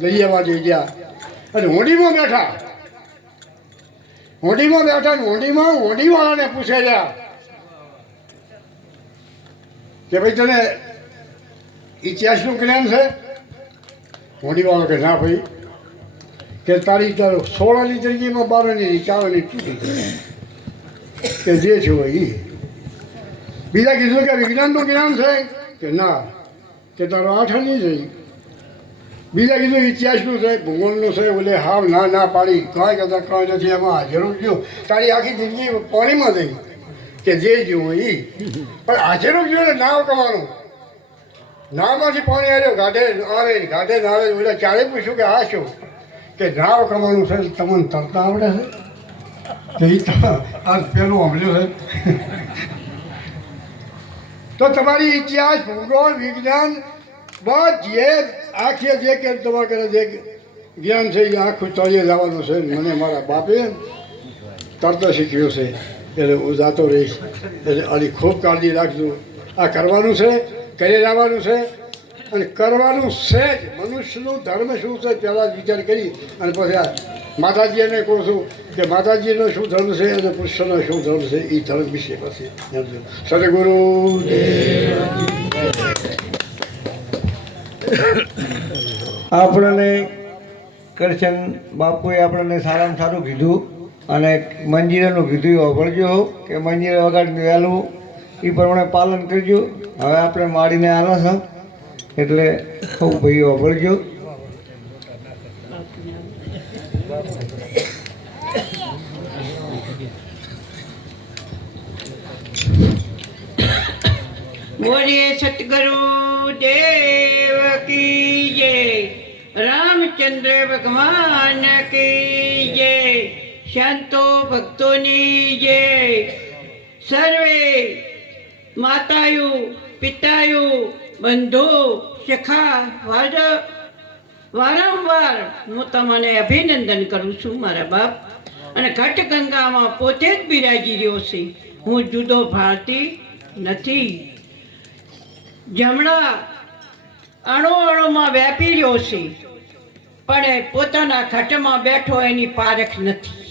દરિયામાં જઈ ગયા અને હોડીમાં બેઠા ને હોડીવાળાને પૂછે રહ્યા કે ભાઈ તને ઇતિહાસનું જ્ઞાન છે? હોડીવાળો કે ના ભાઈ, કે તારી 16ની જિંદગીમાં 12ની 4ની તૂટી કે જે છે એ. બીજા કીધું કે વિજ્ઞાનનું જ્ઞાન છે કે ના, કે તારો 8ની જઈ. બીજા કીધું ઇતિહાસનું છે, ભૂગોળનું છે. બોલે હાવ ના પાડી, કાંઈ કરતા કાંઈ નથી. એમાં હાજરો ગયો તારી આખી જિંદગી પાણીમાં થઈ કે જે જીવો એ. પણ હાજરો ગયો ને નાવ કમાવાનું, નાવમાંથી પાણી આવ્યો ઘાટે આવે ના આવે. બોલે ચારે પૂછ્યું કે આ શું? કે નાવ કમાવાનું છે. તમને તરતા આવડે છે? કે આ પેલું સાંભળ્યું છે. તો તમારી ઇતિહાસ, ભૂગોળ, વિજ્ઞાન બસ જે આખી જે કે તમારે કરે જે જ્ઞાન છે એ આખું તળિયે લાવવાનું છે. મને મારા બાપે તરતા શીખ્યો છે, એટલે હું જાતો રહીશ. એટલે આની ખૂબ કાળજી રાખજો. આ કરવાનું છે, કરી લાવવાનું છે અને કરવાનું છે જ. મનુષ્યનું ધર્મ શું છે પહેલાં જ વિચાર કરી અને પછી આ માતાજીને કહું છું કે માતાજીનો શું ધર્મ છે અને પુરુષનો શું ધર્મ છે એ ધર્મ વિશે પછી સદગુરુ. આપણને કરશન બાપુએ આપણને સારામાં સારું કીધું અને મંજીરાનું કીધું એ વાપરજો કે મંજીરા વગાડી વહેલું એ પ્રમાણે પાલન કરજો. હવે આપણે માડીને આવ્યા છે એટલે ખૂબ ભાઈ વાપરજો. બોલીએ સતગુરુ દેવ કી જય, રામચંદ્ર ભગવાન કી જય, સંતો ભક્તોની જય. સર્વે માતાઓ, પિતાઓ, બંધુ, સખા વારંવાર હું તમને અભિનંદન કરું છું મારા બાપ. અને ઘટગંગામાં પોતે જ બિરાજી રહ્યો છે. હું જુદો ભારતી નથી. જમણા અણુમાં વ્યાપી રહ્યો છે, પણ પોતાના ઘટમાં બેઠો એની પારખ નથી.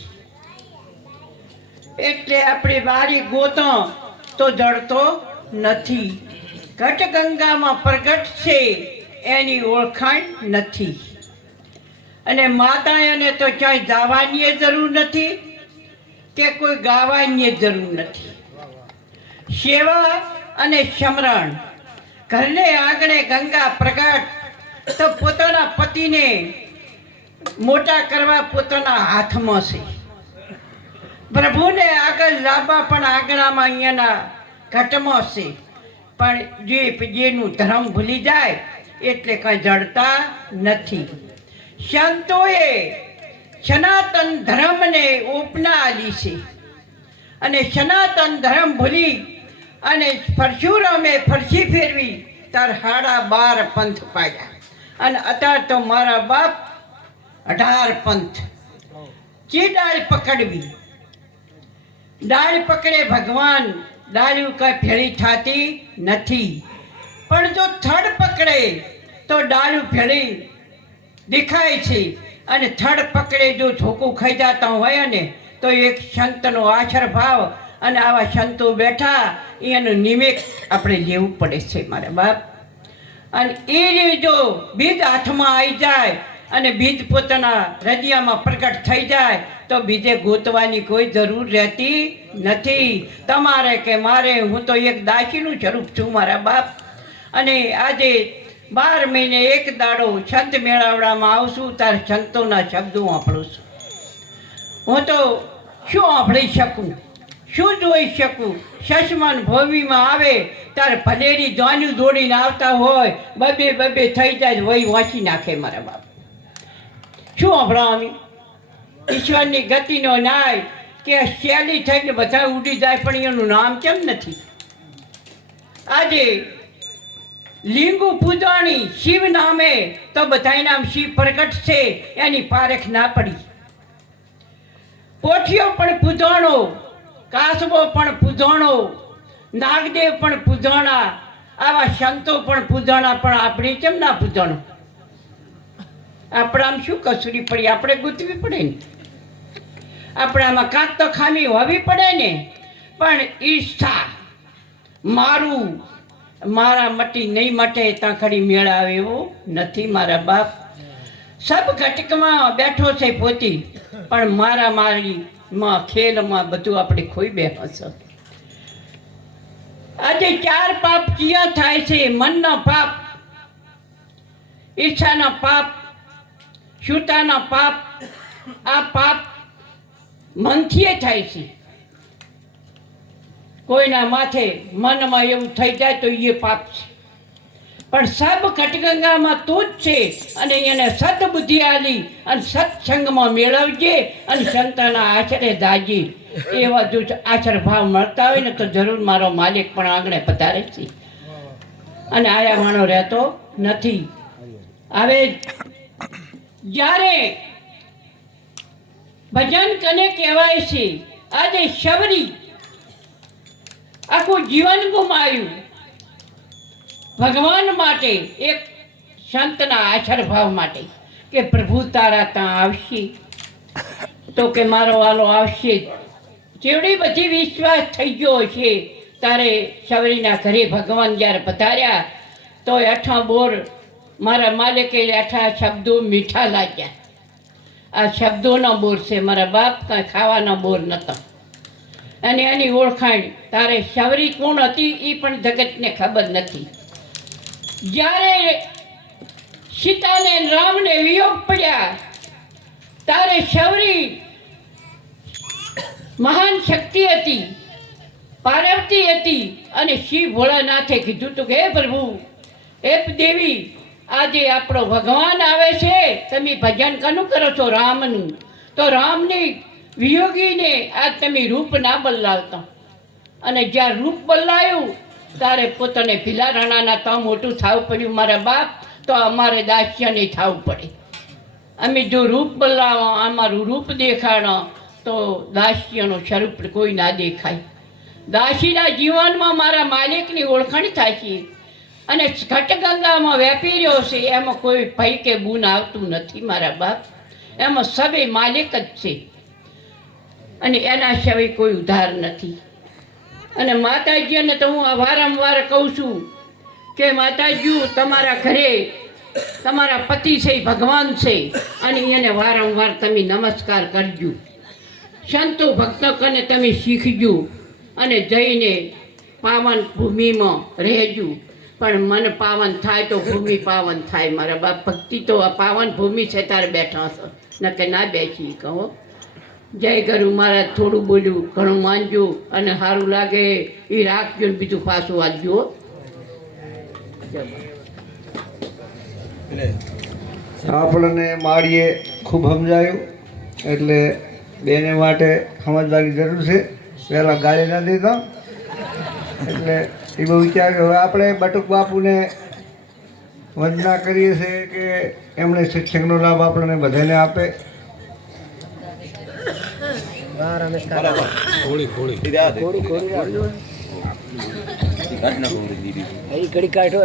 એટલે આપણે બારી ગોતો તો જડતો નથી. ઘટગંગામાં પ્રગટ છે એની ઓળખાણ નથી. અને માતાને તો ક્યાંય જવાની જરૂર નથી કે કોઈ ગાવાની જરૂર નથી. સેવા અને સમરણ, ઘરને આંગણે ગંગા પ્રગટ તો પોતાના પતિને મોટા કરવા પોતાના હાથમાં છે. પ્રભુને આગળ લાવવા પણ આંગણામાં અહીંયાના ઘટમાં છે. પણ જેનું ધર્મ ભૂલી જાય એટલે કંઈ જડતા નથી. સંતોએ સનાતન ધર્મને ઉપના આલી છે અને સનાતન ધર્મ ભૂલી અને પરશુરામે ફરસી ફેરવી તાર 12 પંથ પાડ્યા. અને અત્યારે તો મારા બાપ 18 પંથ. જે ડાળ પકડવી, ડાળ પકડે ભગવાન. ડાળ્યું કાંઈ ફેરી થતી નથી, પણ જો થડ પકડે તો ડાળું ફેરી દેખાય છે. અને થડ પકડે જો ઠોકું ખાઈ જતા હોય ને તો એક સંતનો આશર ભાવ અને આવા સંતો બેઠા એનું નિમિત્ત આપણે લેવું પડે છે મારા બાપ. અને એ જો બીજ હાથમાં આવી જાય અને બીજ પોતાના હૃદયમાં પ્રગટ થઈ જાય તો બીજે ગોતવાની કોઈ જરૂર રહેતી નથી. તમારે કે મારે, હું તો એક દાસીનું સ્વરૂપ છું મારા બાપ. અને આજે 12 મહિને એક દાડો સંત મેળાવડામાં આવશું ત્યારે સંતોના શબ્દો વાપરું છું. હું તો શું સાંભળી શકું, શું જોઈ શકું? સસમાન ભૂમિમાં આવે ત્યારે ભલેરી જાન્યું દોડીને આવતા હોય, બબે થઈ જાય, વહી વાંચી નાખે મારા બાપ. શું સાંભળાવી? ઈશ્વરની ગતિનો ન્યાય કે શેલી થઈને બધા ઉડી જાય પણ એનું નામ કેમ નથી? આજે લિંગુ પૂજાણી શિવ નામે તો બધા નામ શિવ પ્રગટ છે, એની પારખ ના પડી. પોઠિયો પણ પૂજાણો, કાસબો પણ પૂજાણો, નાગદેવ પણ પૂજાણા, આવા સંતો પણ પૂજાણા, પણ આપણે કેમ ના પૂજાણો? આપણામાં શું કસૂરી પડી? આપણે ગૂંથવી પડે ને. આપણામાં કાંક તો ખામી હોવી પડે ને. પણ ઈચ્છા મારું મારા મટી નહીં મટે ત્યાં ખડી મેળ આવે એવું નથી મારા બાપ. સબ ઘટકમાં બેઠો છે પોતી, પણ મારા મારીમાં ખેલમાં બધું આપણે ખોઈ બેઠા છે. આજે 4 પાપ ક્યાં થાય છે? મનનો પાપ, ઈચ્છાના પાપ, છૂટાના પાપ. આ પાપ મનથી થાય છે. કોઈના માથે મનમાં એવું થઈ જાય તો એ પાપ છે. પણ સબ કટગંગામાં તું જ છે અને એને સદબુદ્ધિ આલી અને સત્સંગમાં મેળવજે અને સંતના આશરે દાજી. એવા જો આશર ભાવ મળતા હોય ને તો જરૂર મારો માલિક પણ આંગણે પધારે છે. અને આયા માણો રહેતો નથી. હવે જ્યારે ભજન કને કહેવાય છે? આજે શબરી આખું જીવન ગુમાવ્યું ભગવાન માટે, એક સંતના આશર ભાવ માટે કે પ્રભુ તારા ત્યાં આવશે તો કે મારો વાલો આવશે. જેવડી બધી વિશ્વાસ થઈ ગયો છે તારે શબરીના ઘરે ભગવાન જ્યારે પધાર્યા તો 8 બોર મારા માલિકે 8 શબ્દો મીઠા લાગ્યા. આ શબ્દોનો બોર છે મારા બાપ, કાંઈ ખાવાના બોર નહોતા. અને એની ઓળખાણ તારે શબરી કોણ હતી એ પણ જગતને ખબર નથી. જ્યારે સીતાને રામને વિયોગ પડ્યા ત્યારે શબરી મહાન શક્તિ હતી, પાર્વતી હતી. અને શિવ ભોળાનાથે કીધું તું કે હે પ્રભુ, હે દેવી, આજે આપણો ભગવાન આવે છે, તમે ભજન કનું કરો છો? રામનું. તો રામની વિયોગીને આજ તમે રૂપ ના બદલાવતા. અને જ્યાં રૂપ બદલાયું ત્યારે પોતાને ભીલા રાણાના તો મોટું થવું પડ્યું મારા બાપ. તો અમારે દાસ્ય નહીં થવું પડે. અમે જો રૂપ બદલાવો, અમારું રૂપ દેખાડો તો દાસ્યનું સ્વરૂપ કોઈ ના દેખાય. દાસીના જીવનમાં મારા માલિકની ઓળખાણ થાય છે. અને ઘટગંગામાં વેપી રહ્યો છે એમાં કોઈ ભય કે બૂન આવતું નથી મારા બાપ. એમાં સબે માલિક જ છે અને એના સિવાય કોઈ ઉધાર નથી. અને માતાજીને તો હું વારંવાર કહું છું કે માતાજી, તમારા ઘરે તમારા પતિ છે ભગવાન છે અને એને વારંવાર તમે નમસ્કાર કરજો. સંતો ભક્તો કને તમે શીખજો અને જઈને પાવન ભૂમિમાં રહેજો. પણ મન પાવન થાય તો ભૂમિ પાવન થાય મારા બાપ. ભક્તિ તો આ પાવન ભૂમિ છે તારે બેઠા છો, ન કે ના બેસી કહો. જય ગુરુ મહારાજ. થોડું બોલ્યું, ઘણું માનજો અને સારું લાગે એ રાખજો ને બીજું પાછું વાંચજો. આપણને માળીએ ખૂબ સમજાયું એટલે બેને માટે સમજવાની જરૂર છે. પહેલાં ગાળી ના દેતા એટલે એ બહુ વિચાર્યું. હવે આપણે બટુક બાપુને વંદના કરીએ છીએ કે એમણે શિક્ષકનો લાભ આપણને બધાને આપે. ઘડી કાઢો.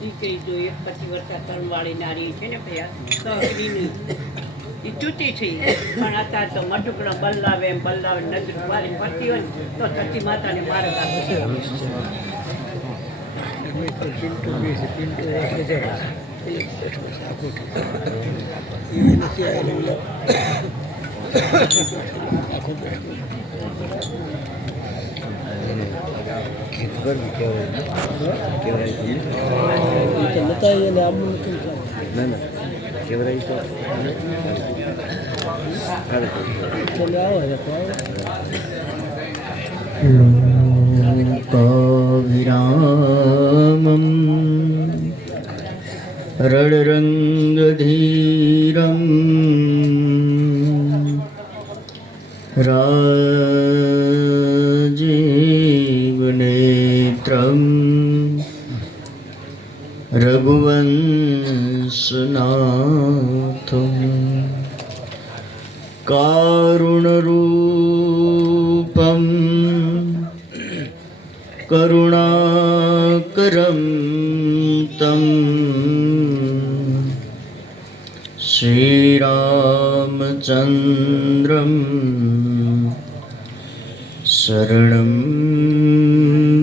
દીકરી જો 21 વર્ષ કર્મવાળી નારી છે ને ભૈયા, તો એની એ ચૂતી છે. પણ અત્યારે તો મટુકડો બદલાવે એમ બદલાવે, નજર વાળી પડતી હોય ને તો સતી માતાને માર્ગ આપે છે. लोकाभिरामं रणरङ्गधीरं राजीवनेत्रं रघुवंशनाथं कारुणरूपं करुणाकरं तं श्रीरामचन्द्रं शरणं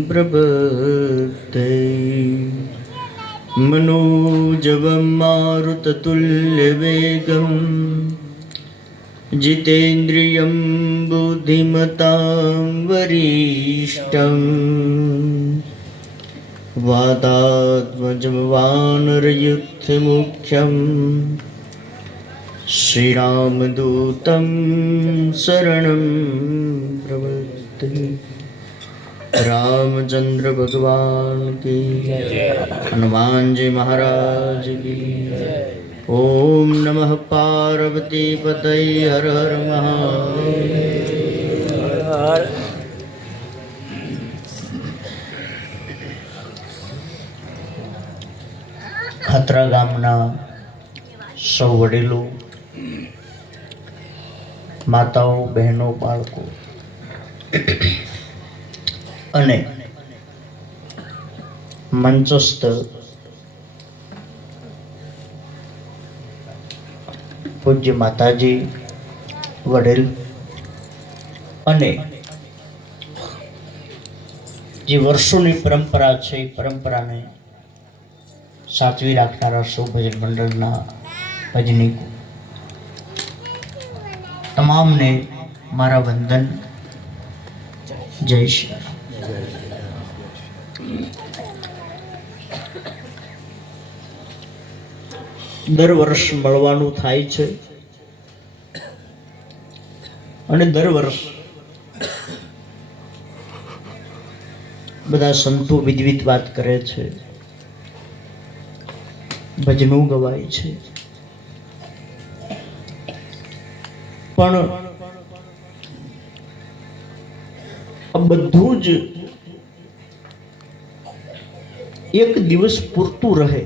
प्रपद्ये। मनोजवं मारुततुल्यवेगं जितेन्द्रियं बुद्धिमतां वरिष्ठं वातात्मजं वानरयुद्धमुख्यं श्रीरामदूतं शरणं प्रपद्ये। रामचंद्र भगवान की हनुमान जी महाराज की। ओम नमः पार्वती पतये हर हर महादेव। ખાતરા ગામના સૌ વડીલો, માતાઓ, બહેનો, બાળકો અને મંચસ્થ પૂજ્ય માતાજી, વડીલ અને જે વર્ષોની પરંપરા છે એ પરંપરાને સાચવી રાખનારા સૌ ભજન મંડળના ભજનીકો તમામને મારા વંદન. જય શ્રી રામ. દર વર્ષ મળવાનું થાય છે અને દર વર્ષ બધા સંતો વિધવિધ વાત કરે છે, ભજનો ગવાય છે, પણ આ બધું જ એક દિવસ પૂરતું રહે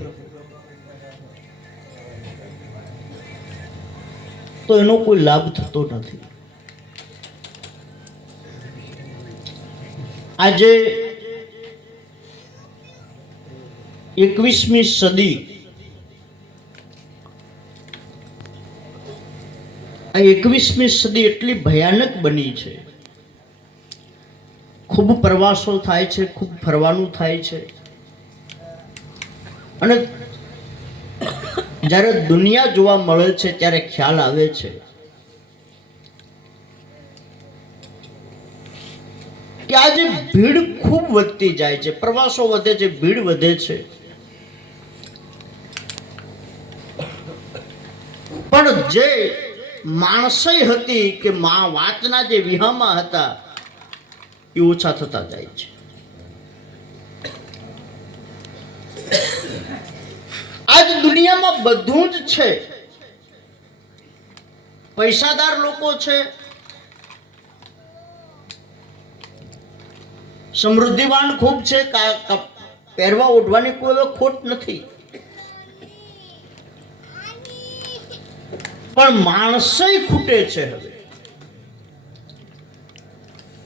તો એનો કોઈ લાભ થતો નથી. આજે 21મી સદી, આ 21મી સદી એટલી ભયાનક બની છે. ખૂબ પ્રવાસો થાય છે, ખૂબ ફરવાનું થાય છે, અને જ્યારે દુનિયા જોવા મળે છે ત્યારે ખ્યાલ આવે છે કે આજે ભીડ ખૂબ વધતી જાય છે. પ્રવાસો વધે છે, ભીડ વધે છે, પણ જે માણસય હતી કે વાતના જે વિહામાં હતા એ ઓછા થતા જાય છે. આજ દુનિયામાં બધું જ છે. પૈસાદાર લોકો છે, સમૃદ્ધિવાન ખૂબ છે, પહેરવા ઓઢવાની કોઈ ખોટ નથી, પણ માણસય ખૂટે છે હવે.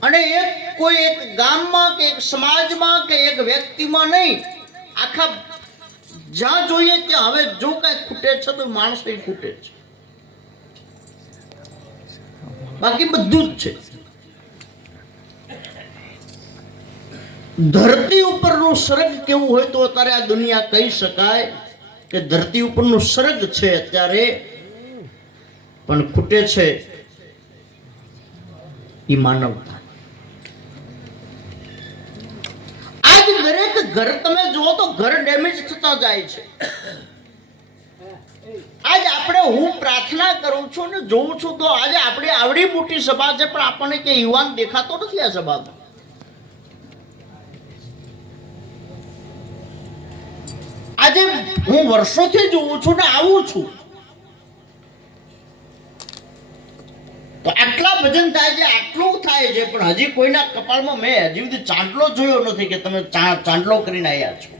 અને કોઈ એક ગામમાં કે એક સમાજમાં કે એક વ્યક્તિમાં નહીં, આખા જ્યાં જોઈએ ત્યાં હવે જો કઈ ખૂટે છે તો માણસય ખૂટે છે, બાકી બધું જ છે. ધરતી ઉપરનું સ્વર્ગ કેવું હોય તો અત્યારે આ દુનિયા કહી શકાય કે ધરતી ઉપરનું સ્વર્ગ છે અત્યારે, પણ ખૂટે છે એ માનવતા. આજ દરેક ઘર તમે જુઓ તો ઘર ડેમેજ થતા જાય છે. આજ આપણે હું પ્રાર્થના કરું છું ને જોઉં છું તો આજે આપણે આવડી મોટી સભા છે પણ આપણને કે યુવાન દેખાતો નથી આ સભામાં. આજે હું વર્ષોથી જોઉં છું ને આવું છું તો આટલા ભજન થાય છે, આટલું થાય છે, પણ હજી કોઈના કપાળમાં મેં હજી સુધી ચાંદલો જોયો નથી કે તમે ચાંદલો કરીને આવ્યા છો.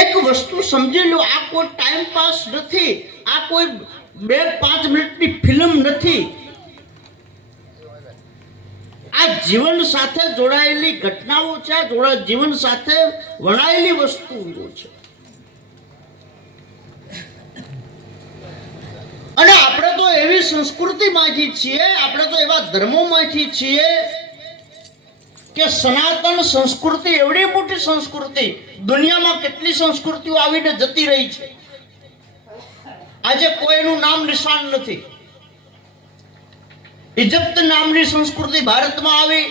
એક વસ્તુ સમજી લો, આ કોઈ ટાઈમ પાસ નથી, આ કોઈ 2-5 મિનિટની ફિલ્મ નથી, આ જીવન સાથે જોડાયેલી ઘટનાઓ છે, આ જીવન સાથે વણાયેલી વસ્તુઓ છે. અને આપણે તો એવી સંસ્કૃતિમાંથી છીએ, આપણે તો એવા ધર્મોમાંથી છીએ કે સનાતન સંસ્કૃતિ એવડી મોટી સંસ્કૃતિ, દુનિયામાં કેટલી સંસ્કૃતિઓ આવીને જતી રહી છે, આજે કોઈનું નામ નિશાન નથી. ઇજિપ્ત નામની સંસ્કૃતિ ભારતમાં આવી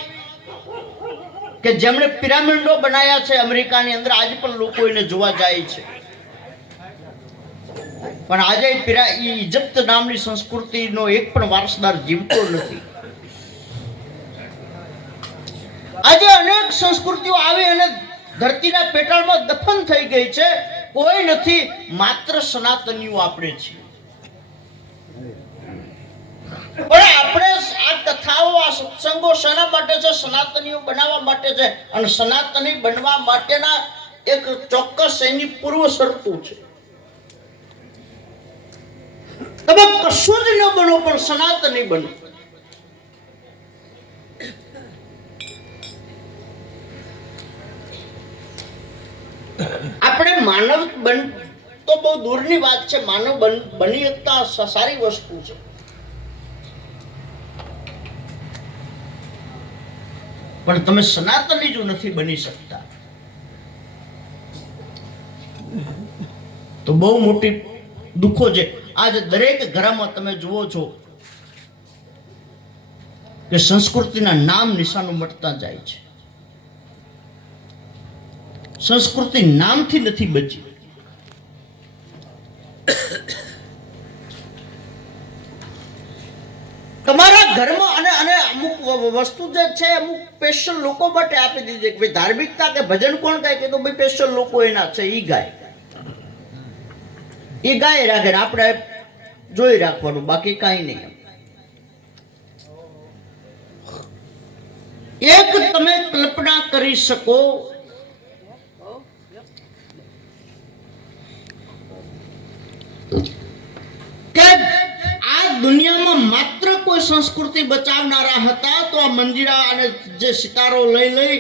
કે જેમણે પિરામિડો બનાવ્યા છે અમેરિકાની અંદર, આજે પણ લોકો એને જોવા જાય છે. પણ આજે ઇજિપ્ત નામની સંસ્કૃતિનો એક પણ વારસદાર જીવતો નથી. આજે અનેક સંસ્કૃતિઓ આવી અને ધરતીના પેટાળમાં દફન થઈ ગઈ છે, કોઈ નથી, માત્ર સનાતનીઓ આપણે છીએ. પણ આપણે આ કથાઓ, આ સત્સંગો શાના માટે છે? સનાતનીઓ બનાવવા માટે છે. અને સનાતની બનવા માટેના એક ચોક્કસ એની પૂર્વ શરતો છે. તમે કશું જ ન બનો પણ સનાતની બનો. આપણે માનવ તો બહુ દૂરની વાત છે, માનવ બની શકતા સારી વસ્તુ છે, પણ તમે સનાતની જો નથી બની શકતા તો બહુ મોટી દુઃખો છે. આજે દરેક ઘરમાં તમે જુઓ છો કે સંસ્કૃતિના નામ નિશાનો મટતા જાય છે. સંસ્કૃતિ નામથી નથી બચી. તમારા ઘરમાં અને અમુક વસ્તુ જે છે અમુક સ્પેશિયલ લોકો માટે આપી દીધી કે ભાઈ ધાર્મિકતા કે ભજન કોણ ગાય, કે તો ભાઈ સ્પેશિયલ લોકો એના છે, ઈ ગાય, એ ગાય રાખે, આપણે જોઈ રાખવાનું, બાકી કાંઈ નહીં. એક તમે કલ્પના કરી શકો કે આ દુનિયામાં માત્ર કોઈ સંસ્કૃતિ બચાવનારા હતા તો આ મંજીરા અને જે સિતારો લઈ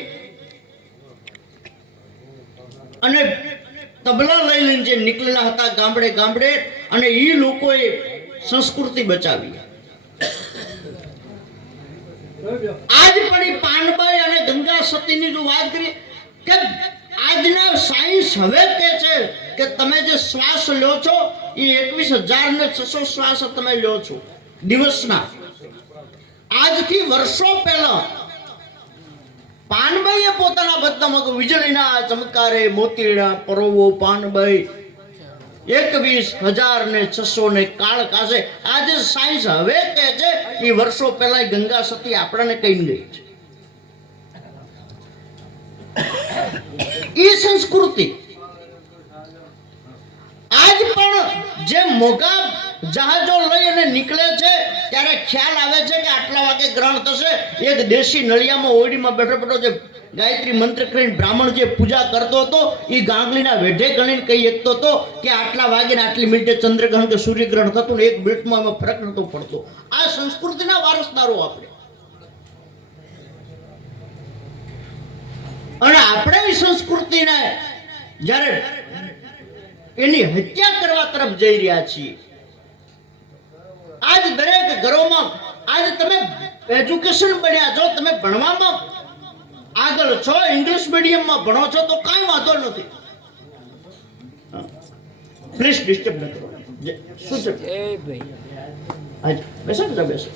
અને તબલા લઈને જે નીકળેલા હતા ગામડે ગામડે, અને એ લોકોએ સંસ્કૃતિ બચાવી. આજ પણ પાનબાઈ અને ગંગા સતીની જો વાત કરીએ કે આજના સાયન્સ હવે કહે છે કે તમે જે શ્વાસ લો છો એ 21,600 શ્વાસ તમે લો છો દિવસના. આજથી વર્ષો પહેલા પાનબાઈએ પોતાના બધામાં વીજળીના ચમકારે મોતીના પરોવો પાનબાઈ 21,600 કાળ કાશે. આજે સાયન્સ હવે કહે છે એ વર્ષો પહેલા ગંગા સતી આપણને કહીને ગઈ છે. એ સંસ્કૃતિ આજ પણ જે મોગા જહાજો લઈ અને નીકળે છે ત્યારે ખ્યાલ આવે છે કે આટલા વાગે ગ્રહણ થશે. એક દેશી નળિયામાં ઓરડીમાં બેઠો બેઠો જે ગાયત્રી મંત્ર કરીને બ્રાહ્મણ જે પૂજા કરતો હતો એ ગાંગલીના વેઢે ગણીને કહી શકતો હતો કે આટલા વાગે ને આટલી મિનિટે ચંદ્રગ્રહણ કે સૂર્યગ્રહણ થતું ને 1 મિનિટમાં એમાં ફરક નતો પડતો. આ સંસ્કૃતિના વારસદારો આપણે. અને આપણે એ સંસ્કૃતિને જ્યારે એની હત્યા કરવા તરફ જઈ રહ્યા છીએ. આજ દરેક ઘરોમાં આજ તમે એજ્યુકેશન બન્યા છો, તમે ભણવામાં આગળ છો, ઇંગ્લિશ મીડિયમમાં ભણો છો તો કાંઈ વાંધો નથી. પ્લીઝ ડિસ્ટર્બ ન કરો. શું છે બેસો ને બેસો.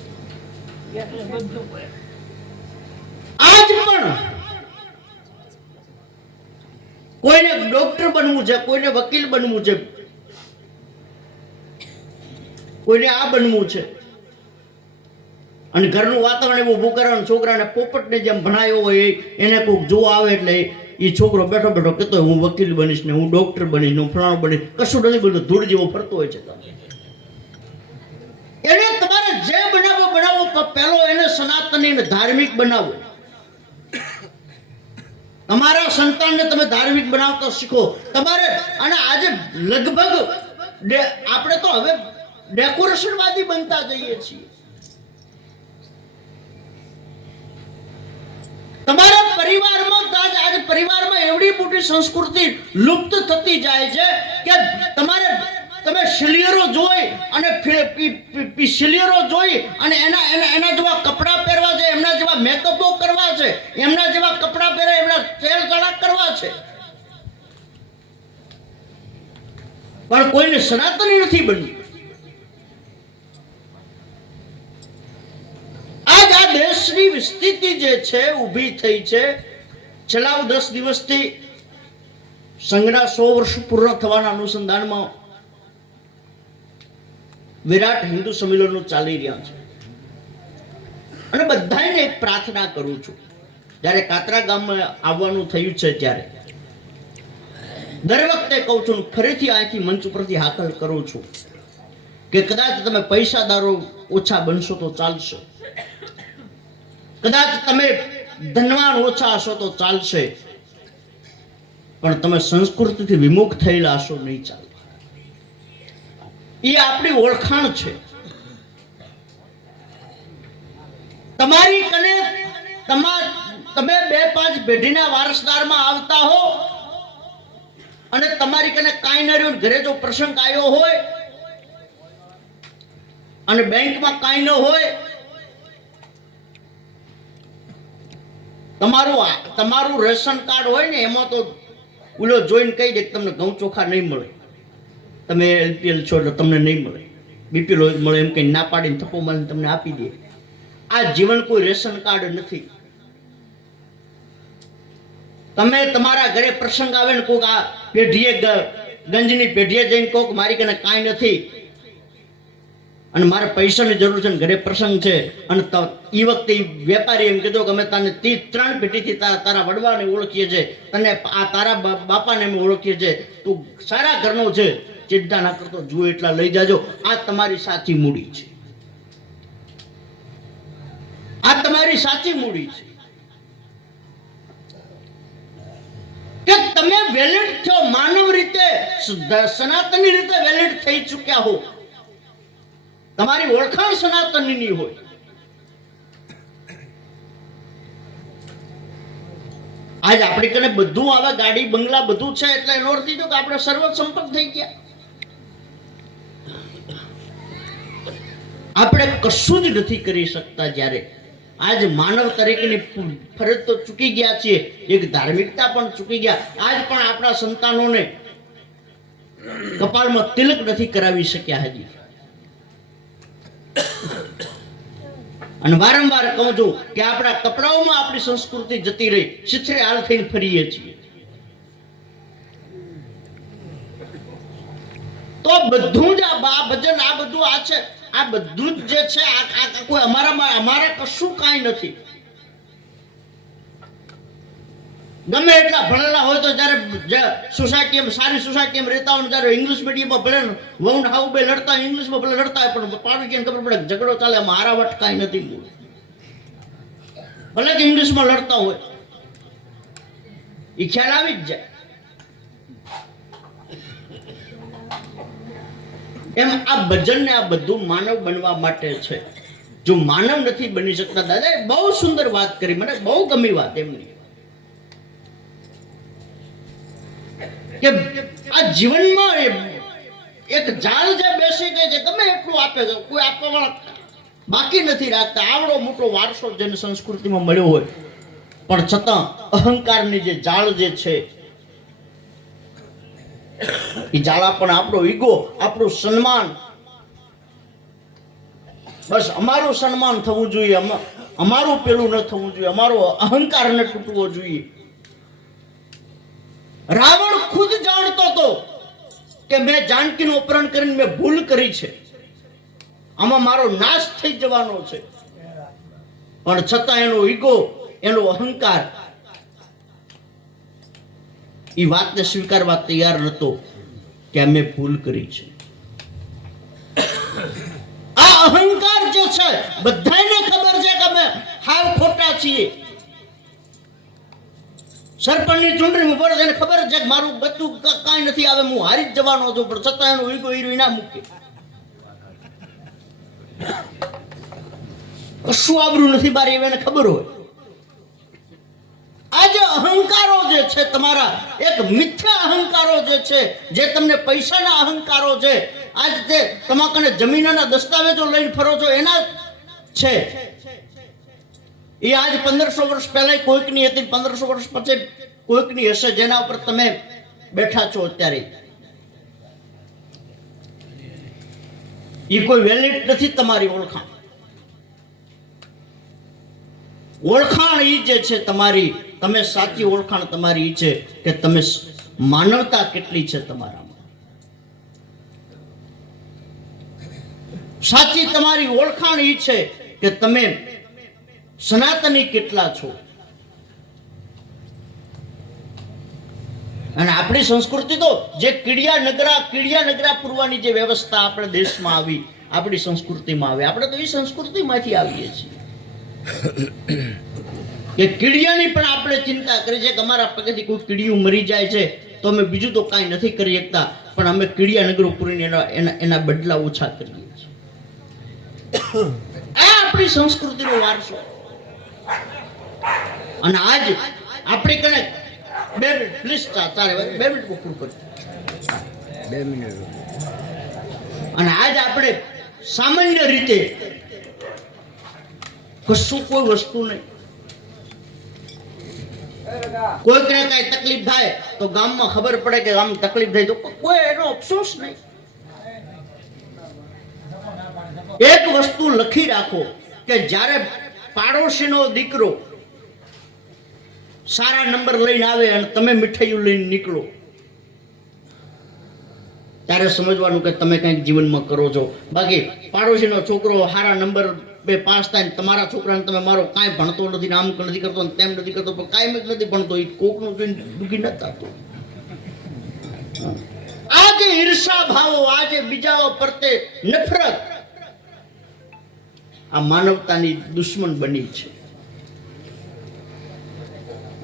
આજ પણ કોઈને ડોક્ટર બનવું છે, કોઈને વકીલ બનવું છે, કોઈને આ બનવું છે, અને ઘરનું વાતાવરણ એવું ઊભું કરવાનું, છોકરાને પોપટને જેમ ભણાયો હોય એને કોઈક જોવા આવે એટલે એ છોકરો બેઠો બેઠો કહેતો હું વકીલ બનીશ ને હું ડોક્ટર બનીશ ને હું ફલાણો બનીશ. કશું નથી બોલતો, ધૂળ જેવો ફરતો હોય છે. એને તમારે જે બનાવો પહેલો એને સનાતની ધાર્મિક બનાવો. તમારા સંતાનને તમે ધાર્મિક બનાવતા શીખો. તમારે અને આજે લગભગ આપણે તો હવે ડેકોરેશનવાદી બનતા જઈએ છીએ. તમારા પરિવારમાં આજે પરિવારમાં એવડી મોટી સંસ્કૃતિ લુપ્ત થતી જાય છે કે તમે શિલિયરો જોઈ અને શિલિયરો જોઈ અને એના જેવા કપડાં પહેરવા છે, એમના જેવા મેકઅપો કરવા છે, એમના જેવા કપડાં પહેરે, એમના તેલ ચડાક કરવા છે, પણ કોઈને સનાતની નથી બન્યું. આજ આ દેશની સ્થિતિ જે છે ઊભી થઈ છે. છેલ્લા 10 દિવસથી સંઘના 100 વર્ષ પૂર્ણ થવાના અનુસંધાનમાં વિરાટ હિન્દુ સંમેલનો ચાલી રહ્યા છે. અને બધાને એક પ્રાર્થના કરું છું, જ્યારે કાતરા ગામમાં આવવાનું થયું છે ત્યારે દર વખતે કહું છું, ફરીથી અહીંથી મંચ ઉપરથી હાકલ કરું છું કે કદાચ તમે પૈસાદારો ઓછા બનશો તો ચાલશે, કદાચ તમે ધનવાન ઓછા હશો તો ચાલશે, પણ તમે સંસ્કૃતિથી વિમુખ થયેલા હશો નહીં ચાલે. એ આપણી ઓળખાણ છે. તમારી કને તમે 2-5 પેઢીના વારસદારમાં આવતા હો અને તમારી કને કાંઈ ન રહ્યું, ઘરે જો પ્રસંગ આવ્યો હોય અને બેંકમાં કાંઈ ન હોય, તમારું રેશન કાર્ડ હોય ને એમાં તો ઉલો જોઈને કહી દે તમને ઘઉં ચોખા નહીં મળે, તમે LPL છો એટલે તમને નહીં મળે, BPL મળે એમ કઈ ના પાડીને થપ્પો મારીને તમને આપી દે. આ જીવન કોઈ રેશન કાર્ડ નથી. તમે તમારા ઘરે પ્રસંગ આવે ને કોક આ પેઢીએ ગંજની પેઢીએ જઈને કોક મારી કને કાંઈ નથી અને મારે પૈસાની જરૂર છે ને ઘરે પ્રસંગ છે, અને એ વખતે વેપારી એમ કીધું કે અમે તને 3 પેઢીથી તારા વડવાને ઓળખીએ છીએ, તને આ તારા બાપાને અમે ઓળખીએ છીએ, તું સારા ઘરનો છે, ચિંતા ના કરતો, જુઓ એટલા લઈ જાજો. આ તમારી સાચી મૂડી છે. આ તમારી સાચી મૂડી છે કે તમે વેલિડ થયો, માનવ રીતે, સનાતની રીતે વેલિડ થઈ ચૂક્યા હો. તમારી ઓળખાણ સનાતનની હોય. આજ આપણી કને બધું આવે, ગાડી બંગલા બધું છે, એટલે એનો અર્થ એ કે આપણે સર્વ સંપન્ન થઈ ગયા. આપણે કશું જ નથી કરી શકતા. જ્યારે આજ માનવ તરીકેની ફરજ તો ચૂકી ગયા છીએ, એક ધાર્મિકતા પણ ચૂકી ગયા. આજ પણ આપણા સંતાનોને કપાળમાં તિલક નથી કરાવી શક્યા હજી. અને વારંવાર કહું છું કે આપણા કપડાઓમાં આપણી સંસ્કૃતિ જતી રહી, શિથરે હાલ થઈને ફરીએ છીએ. તો બધું જ આ ભજન, આ બધું આ છે, આ બધું જ જે છે આ કોઈ અમારા કશું કાંઈ નથી. ગમે એટલા ભણેલા હોય તો જ્યારે સોસાયટીમાં, સારી સોસાયટીમાં રહેતા હોય, જ્યારે ઇંગ્લિશ મીડિયમમાં ભણે, વહુ હાઉ બે લડતા હોય, ઇંગ્લિશમાં ભલે લડતા હોય, પણ પાડોશીને ખબર પડે ઝઘડો ચાલે, મારા વટ કાંઈ નથી. ભલે કે ઇંગ્લિશમાં લડતા હોય, એ ખ્યાલ આવી જ જાય. એમ આ ભજન ને આ બધું માનવ બનવા માટે છે. જો માનવ નથી બની શકતા, દાદાએ બહુ સુંદર વાત કરી, મને બહુ ગમી વાત એમની, કે આ જીવનમાં એક જાળ જે બેસી ગઈ છે, ગમે એટલું આપે છે, કોઈ આપવા વાળા બાકી નથી રાખતા. આવડો મોટો વારસો જેને સંસ્કૃતિમાં મળ્યો હોય, પણ છતાં અહંકારની જે જાળ જે છે, એ જાળા પણ આપણો ઈગો, આપણું સન્માન, બસ અમારું સન્માન થવું જોઈએ, અમારું પેલું ન થવું જોઈએ, અમારો અહંકાર ન તૂટવો જોઈએ. રાવણ ખુદ જાણતો હતો કે મેં જાનકીનું અપહરણ કરીને મેં ભૂલ કરી છે, આમાં મારો નાશ થઈ જવાનો છે, પણ છતાં એનો ઈગો, એનો અહંકાર એ વાતને સ્વીકારવા તૈયાર નહોતો કે અમે ભૂલ કરી છે. આ અહંકાર જે છે બધાને ખબર છે કે અમે હાવ ખોટા છીએ, સરપંચની ચૂંટણીમાં પડે એને ખબર છે કે મારું બચ્ચું કાંઈ નથી આવે, હું હારી જ જવાનો છું, પણ છતાં એનું ઈગો હીરું ના મૂકે. કશું આબરું નથી બારી એને ખબર હોય. આજે અહંકારો જે છે તમારા, એક મિથ્યા અહંકારો જે છે, જે તમને પૈસાના અહંકારો છે, આજ તે તમારા કને જમીનના દસ્તાવેજો લઈને ફરો છો એના છે. એ આજ 1500 વર્ષ પહેલા કોઈકની હતી, 1500 વર્ષ પછી કોઈકની હશે, જેના ઉપર તમે બેઠા છો અત્યારે. એ કોઈ વેલિડ નથી તમારી ઓળખાણ. ઓળખાણ ઈ જે છે તમારી, તમે સાચી ઓળખાણ તમારી ઈ છે કે તમે માનવતા કેટલી છે તમારામાં. સાચી તમારી ઓળખાણ ઈ છે કે તમે સનાતની કેટલા છો. અને આપણી સંસ્કૃતિ તો જે કીડિયા નગરા પૂરવાની જે વ્યવસ્થા આપણે દેશમાં આવી, આપણી સંસ્કૃતિમાં આવી, આપણે તો એ સંસ્કૃતિમાંથી આવીએ છીએ કે કીડિયાની પણ આપણે ચિંતા કરી છે કે અમારા પગેથી કોઈ કીડિયું મરી જાય છે તો અમે બીજું તો કાંઈ નથી કરી શકતા, પણ અમે કીડિયા નગરો પૂરીને એના બદલા ઓછા કરીએ છીએ. આ આપણી સંસ્કૃતિનો વારસો. અને આજ આપણી કને 2 મિનિટ પ્લીઝ, 2 મિનિટ પૂરું કરી. 2 મિનિટ. અને આજ આપણે સામાન્ય રીતે કશું કોઈ વસ્તુ નહીં, કોઈકને કઈ તકલીફ થાય તો ગામમાં ખબર પડે કે આમ તકલીફ થઈ તો કોઈ એનો અફસોસ નહીં. એક વસ્તુ લખી રાખો કે જ્યારે પાડોશીનો દીકરો સારા નંબર લઈને આવે અને તમે મીઠાઈઓ લઈને નીકળો, ત્યારે સમજવાનું કે તમે કંઈક જીવનમાં કરો છો. બાકી પાડોશીનો છોકરો સારા નંબર પાસ થાય, તમારા છોકરાને તમે મારો કાંઈ ભણતો નથી, આમ નથી કરતો, તેમ નથી કરતો, પણ કાંઈ નથી ભણતો, એ કોકનું જોઈને દુઃખી નથી થતો. આ જે ઈર્ષા ભાવો, આ જે બીજાઓ પ્રત્યે નફરત, આ માનવતાની દુશ્મન બની છે.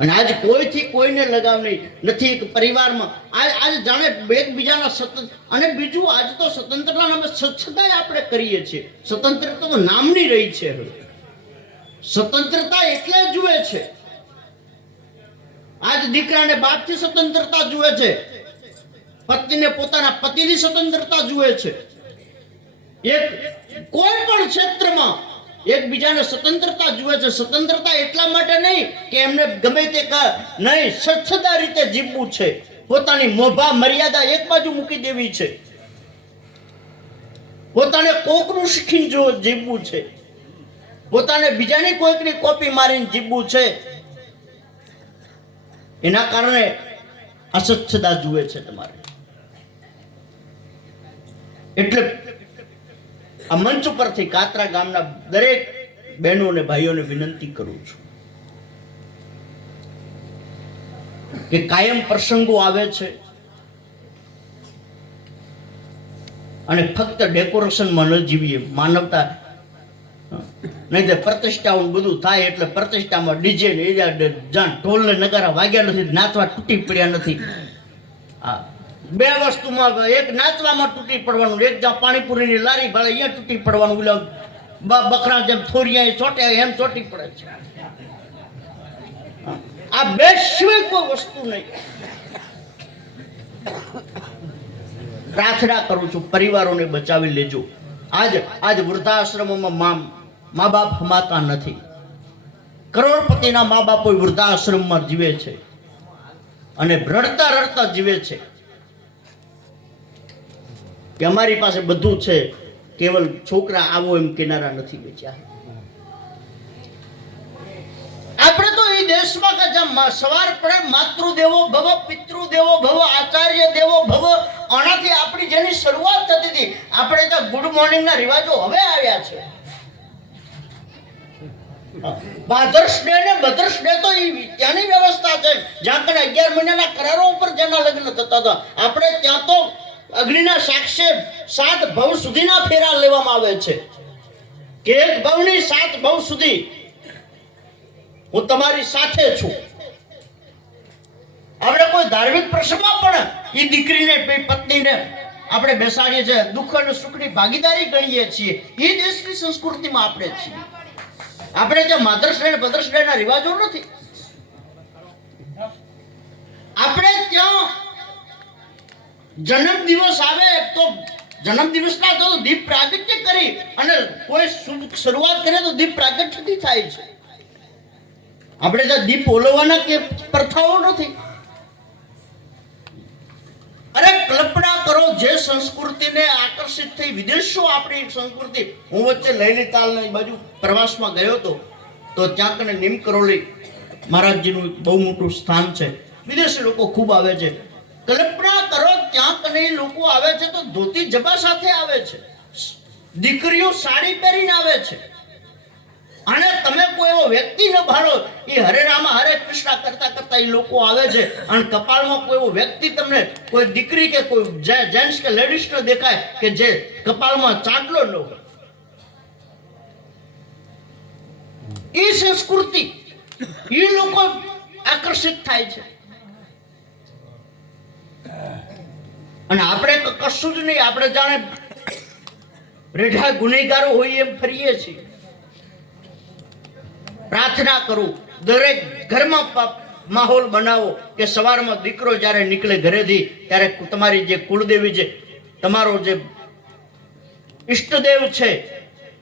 અને આજ કોઈથી કોઈને લગાવ નહીં નથી. એક પરિવારમાં આજ જાણે એકબીજાના સતત. અને બીજું, આજ તો સ્વતંત્રતા નામે સ્વચ્છતા આપણે કરીએ છીએ. સ્વતંત્રતા તો નામની રહી છે. હવે સ્વતંત્રતા એટલે જુએ છે, આજ દીકરાને બાપથી સ્વતંત્રતા જુએ છે, પત્નીને પોતાના પતિની સ્વતંત્રતા જુએ છે. એક કોઈ પણ ક્ષેત્રમાં એકબીજાને સ્વતંત્રતા જુએ છે. સ્વતંત્રતા એટલા માટે નહીં કે એમને ગમે તે નહીં, સ્વચ્છતા રીતે જીવવું છે, પોતાની મોભા મર્યાદા એક બાજુ મૂકી દેવી છે, પોતાને કોકનું શીખીને જીવવું છે, પોતાને બીજાની કોઈકની કોપી મારીને જીવવું છે. એના કારણે અસ્વચ્છતા જુએ છે તમારે. એટલે આ મંચ ઉપરથી કાતરા ગામના દરેક બહેનો અને ભાઈઓને વિનંતી કરું છું કે કાયમ પ્રસંગો આવે છે અને ફક્ત ડેકોરેશનમાં ન જીવીએ. માનવતા નહીં તો પ્રતિષ્ઠાઓ બધું થાય એટલે પ્રતિષ્ઠામાં ડીજે ને જાણ ઢોલ ને નગારા વાગ્યા નથી, નાચવા તૂટી પડ્યા નથી. હા, 2 વસ્તુમાં, એક નાચવામાં તૂટી પડવાનું, એક જ્યાં પાણીપુરીની લારી ભાડે અહીંયા તૂટી પડવાનું, બકરા જેમ થોરિયા ચોટે એમ ચોટી પડે છે. આ 2 સિવાય કોઈ વસ્તુ નહીં. પ્રાર્થના કરું છું, પરિવારોને બચાવી લેજો. આજ વૃદ્ધાશ્રમોમાં મા બાપ હમાતા નથી. કરોડપતિના મા બાપો વૃદ્ધાશ્રમમાં જીવે છે અને રડતા રડતા જીવે છે કે અમારી પાસે બધું છે, કેવલ છોકરા આવો એમ કિનારા નથી બેચ્યા. આપણે તો એ દેશમાં કે જેમ સવાર પડે માતૃદેવો ભવ, પિતૃદેવો ભવ, આચાર્ય દેવો ભવ, આનાથી આપણી જેની શરૂઆત થતી હતી. આપણે તો ગુડ મોર્નિંગ ના રિવાજો હવે આવ્યા છે. ફાધર્સ ડે ને મધર્સ ડે તો ત્યાંની વ્યવસ્થા છે, જ્યાં કને 11 મહિનાના કરારો ઉપર જેના લગ્ન થતા હતા. આપણે ત્યાં તો અગ્નિના સાક્ષે 7 ભવ સુધીના ફેરા લેવામાં આવે છે કે એક ભવની 7 ભવ સુધી હું તમારી સાથે છું. આપણે કોઈ ધાર્મિક પ્રસંગમાં પણ એ દીકરીને પત્નીને આપણે બેસાડીએ છીએ, દુઃખ અને સુખની ભાગીદારી ગણીએ છીએ. એ દેશની સંસ્કૃતિમાં આપણે છીએ. આપણે ત્યાં મધર્સ ડે મધર્સ ડે ના રિવાજો નથી. આપણે ત્યાં જન્મ દિવસ આવે તો જન્મ દિવસના તો દીપ પ્રાગટ્ય કરી અને કોઈ શુભ શરૂઆત કરે તો દીપ પ્રાગટ્યથી થાય છે. આપણે ત્યાં દીપ ઓલવવાના કે પ્રથાઓ નથી. અરે કલ્પના કરો, જે સંસ્કૃતિને આકર્ષિત થઈ વિદેશો આપણી સંસ્કૃતિ. હું વચ્ચે લૈલીતાલની બાજુ પ્રવાસમાં ગયો હતો, તો ત્યાં કને નીમ કરોલી મહારાજજીનું બહુ મોટું સ્થાન છે. વિદેશી લોકો ખૂબ આવે છે. કલ્પના કરો, ત્યાં કને લોકો આવે છે તો ધોતી જબા સાથે આવે છે, દીકરીઓ સાડી પહેરીને આવે છે. અને તમે કોઈ એવો વ્યક્તિ ન ભાળો, એ હરે રામા હરે કૃષ્ણ કરતા કરતા એ લોકો આવે છે. અને કપાળમાં કોઈ એવો વ્યક્તિ તમને કોઈ દીકરી કે કોઈ જેન્ટ્સ કે લેડીઝ ન દેખાય કે જે કપાળમાં ચાંદલો ન હોય. એ સંસ્કૃતિ, એ લોકો આકર્ષિત થાય છે. અને આપણે કશું જ નહીં, આપણે જાણે રેઢા ગુનેગારો હોય એમ ફરીએ છીએ. પ્રાર્થના કરું, દરેક ઘરમાં માહોલ બનાવો કે સવારમાં દીકરો જ્યારે નીકળે ઘરેથી ત્યારે તમારી જે કુળદેવી છે, તમારો જે ઈષ્ટદેવ છે,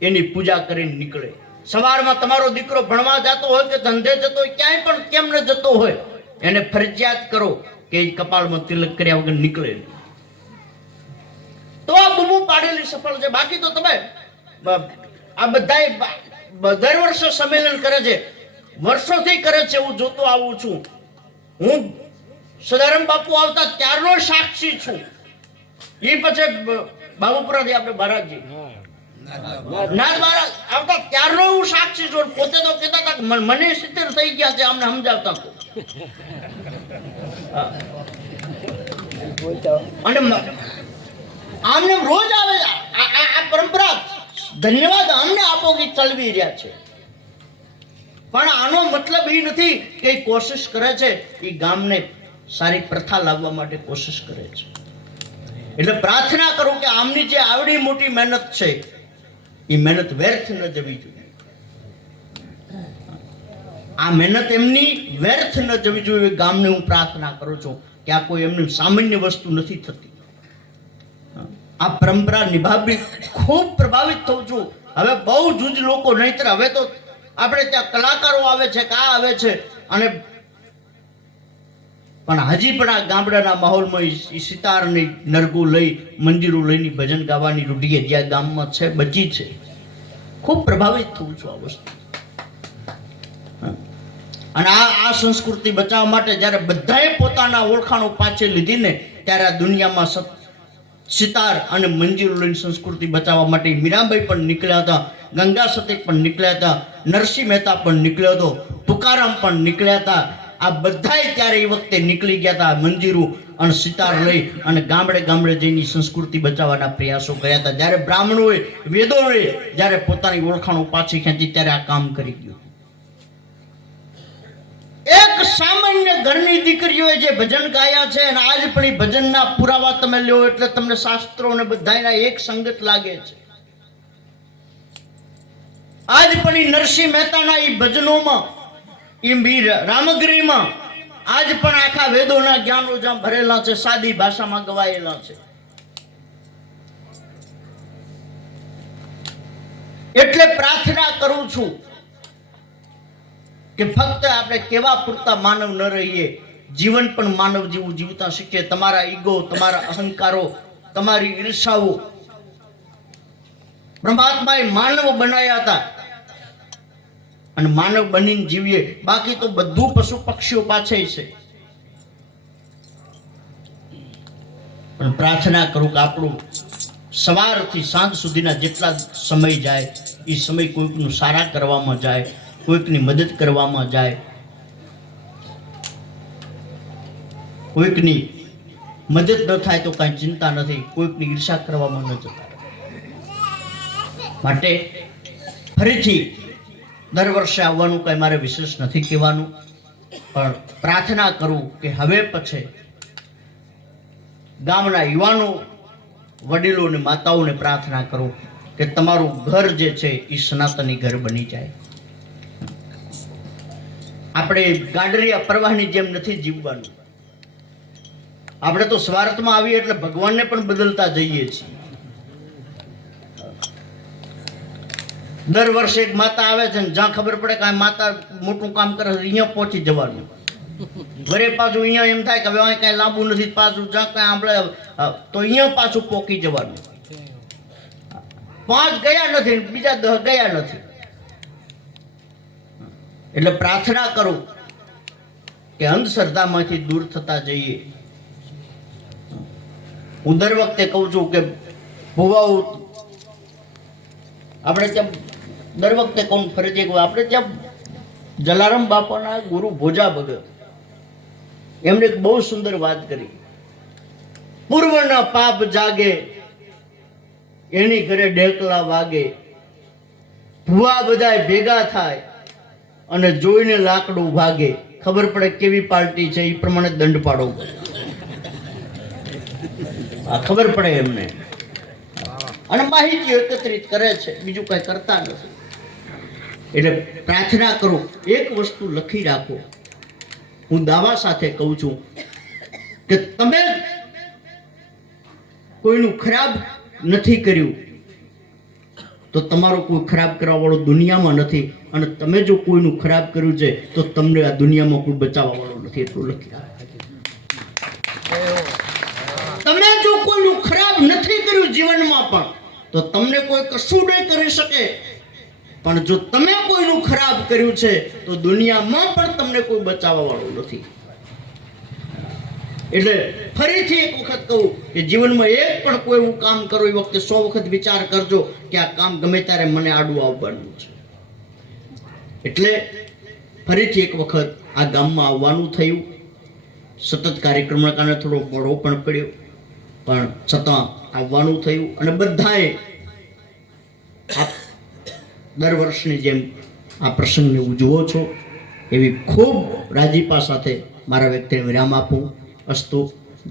એની પૂજા કરીને નીકળે. સવારમાં તમારો દીકરો ભણવા જતો હોય કે ધંધે જતો હોય, ક્યાંય પણ કેમ ન જતો હોય, એને ફરજિયાત કરો કે એ કપાળમાં તિલક કર્યા વગર નીકળે. તો આ બૂમો પાડેલી સફળ છે. બાકી તો તમે આ બધા દર વર્ષે સંમેલન કરે છે, વર્ષોથી કરે છે. હું જોતો આવું છું. હું સદારામ બાપુ આવતા ત્યારનો સાક્ષી છું. એ પછી બાબુપુરાથી આપણે મહારાજજી નાથ મહારાજ આવતા ત્યારનો હું સાક્ષી છું. પોતે તો કહેતા હતા કે મને 70 થઈ ગયા છે, અમને સમજાવતા હતો. અને આમને રોજ આવે આ પરંપરા. ધન્યવાદ અમને આપો કે ચલવી રહ્યા છે. પણ આનો મતલબ એ નથી કે એ કોશિશ કરે છે, એ ગામને સારી પ્રથા લાવવા માટે કોશિશ કરે છે. એટલે પ્રાર્થના કરું કે આમની જે આવડી મોટી મહેનત છે, એ મહેનત વ્યર્થ ન જવી જોઈએ. આ મહેનત એમની વ્યર્થ ન જવી જોઈએ. ગામને હું પ્રાર્થના કરું છું કે આ કોઈ એમની સામાન્ય વસ્તુ નથી થતી. આ પરંપરા નિભાવવી ખૂબ પ્રભાવિત થઉં છું. હવે બહુ જૂજ લોકો, નહીતર હવે તો આપણે ત્યાં કલાકારો આવે છે કે આ આવે છે. અને પણ હજી પણ આ ગામડાના માહોલમાં એ સિતારની નરગું લઈ મંજીરું લઈને ભજન ગાવાની રૂઢી જ્યાં ગામમાં છે, બચી છે. ખૂબ પ્રભાવિત થઉં છું આ વસ્તુ. અને આ સંસ્કૃતિ બચાવવા માટે જ્યારે બધાએ પોતાના ઓળખાણો પાછે લીધી ને, ત્યારે આ દુનિયામાં સિતાર અને મંજીરો લઈને સંસ્કૃતિ બચાવવા માટે મીરાબાઈ પણ નીકળ્યા હતા, ગંગા સતી પણ નીકળ્યા હતા, નરસિંહ મહેતા પણ નીકળ્યો હતો, તુકારામ પણ નીકળ્યા હતા. આ બધાએ ત્યારે એ વખતે નીકળી ગયા હતા મંજીરું અને સિતાર લઈ અને ગામડે ગામડે જઈને સંસ્કૃતિ બચાવવાના પ્રયાસો કર્યા હતા. જ્યારે બ્રાહ્મણોએ વેદોએ જ્યારે પોતાની ઓળખાણો પાછી ખેંચી ત્યારે આ કામ કરી ગયું. એક સામાન્ય ઘરની દીકરીઓએ જે ભજન ગાયા છે, અને આજ પણ એ ભજનના પુરાવા તમે લ્યો એટલે તમને શાસ્ત્રો અને બધાના એક સંગત લાગે છે. આજ પણ એ નરસિંહ મહેતાના એ ભજનોમાં, એ રામગીરીમાં આજ પણ આખા વેદોના જ્ઞાનો જ્યાં ભરેલા છે, સાદી ભાષામાં ગવાયેલા છે. એટલે પ્રાર્થના કરું છું કે ફક્ત આપણે કેવા પૂરતા માનવ ન રહીએ, જીવન પણ માનવ જેવું જીવતા શીખીએ. તમારા ઈગો, તમારા અહંકારો, તમારી ઈર્ષાઓ પરમાત્માએ માનવ બનાવ્યા હતા અને માનવ બનીને જીવીએ. બાકી તો બધું પશુ પક્ષીઓ પાછળ છે. પણ પ્રાર્થના કરું કે આપણું સવારથી સાંજ સુધીના જેટલા સમય જાય, એ સમય કોઈકનું સારા કરવામાં જાય, કોઈકની મદદ કરવામાં જાય, કોઈકની મદદ ન થાય તો કાંઈ ચિંતા નથી, કોઈકની ઈર્ષા કરવામાં ન જતા. માટે ફરીથી દર વર્ષે આવવાનું કાંઈ મારે વિશેષ નથી કહેવાનું. પણ પ્રાર્થના કરું કે હવે પછી ગામના યુવાનો, વડીલો અને માતાઓને પ્રાર્થના કરું કે તમારું ઘર જે છે એ સનાતની ઘર બની જાય. આપણે ગાડરિયા પ્રવાહની જેમ નથી જીવવાનું. આપણે તો સ્વાર્થમાં આવીએ એટલે ભગવાનને પણ બદલતા જઈએ છીએ. દર વર્ષે એક માતા આવે છે ને જ્યાં ખબર પડે કે આ માતા મોટું કામ કરે છે અહીંયા પહોંચી જવાનું. ઘરે પાછું અહીંયા એમ થાય કે હવે અહીં કાંઈ લાંબુ નથી, પાછું જ્યાં કાંઈ આપણે તો અહીંયા પાછું પોકી જવાનું. 5 ગયા નથી, બીજા 10 ગયા નથી. એટલે પ્રાર્થના કરું કે અંધશ્રદ્ધામાંથી દૂર થતા જઈએ. હું દર વખતે કહું છું કે ભુવાઓ, આપણે ત્યાં દર વખતે કોણ ફરીથી કહું, આપણે ત્યાં જલારામ બાપાના ગુરુ ભોજા ભગત એમણે એક બહુ સુંદર વાત કરી. પૂર્વના પાપ જાગે એની ઘરે ડેકલા વાગે, ભુવા બધાય ભેગા થાય અને જોઈને લાકડું ભાગે. ખબર પડે કેવી પાર્ટી છે એ પ્રમાણે દંડ પાડવો પડે. ખબર પડે એમને. અને માહિતી એકત્રિત કરે છે, બીજું કઈ કરતા નથી. એટલે પ્રાર્થના કરો, એક વસ્તુ લખી રાખો. હું દાવા સાથે કહું છું કે તમે કોઈનું ખરાબ નથી કર્યું તો તમારું કોઈ ખરાબ કરવા વાળો દુનિયામાં નથી, અને તમે જો કોઈનું ખરાબ કર્યું છે તો તમને આ દુનિયામાં કોઈ બચાવવા વાળો નથી. એટલું લખી રાખો. તમે જો કોઈનું ખરાબ નથી કર્યું જીવનમાં પણ તો તમને કોઈ કશું નહીં કરી શકે, પણ જો તમે કોઈનું ખરાબ કર્યું છે તો દુનિયામાં પણ તમને કોઈ બચાવવા વાળું નથી. એટલે ફરીથી એક વખત કહું કે જીવનમાં એક પણ કોઈ એવું કામ કરો એ વખતે 100 વખત વિચાર કરજો કે આ કામ ગમે ત્યારે મને આડું આવવાનું છે. એટલે ફરીથી એક વખત આ ગામમાં આવવાનું થયું. સતત કાર્યક્રમના કારણે થોડો મોડો પણ પડ્યો, પણ છતાં આવવાનું થયું. અને બધાએ દર વર્ષની જેમ આ પ્રસંગને ઉજવો છો એવી ખૂબ રાજીપા સાથે મારા વ્યક્તિને વિરામ આપું. અસ્તુ.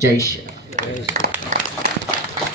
જય શ્રી રામ.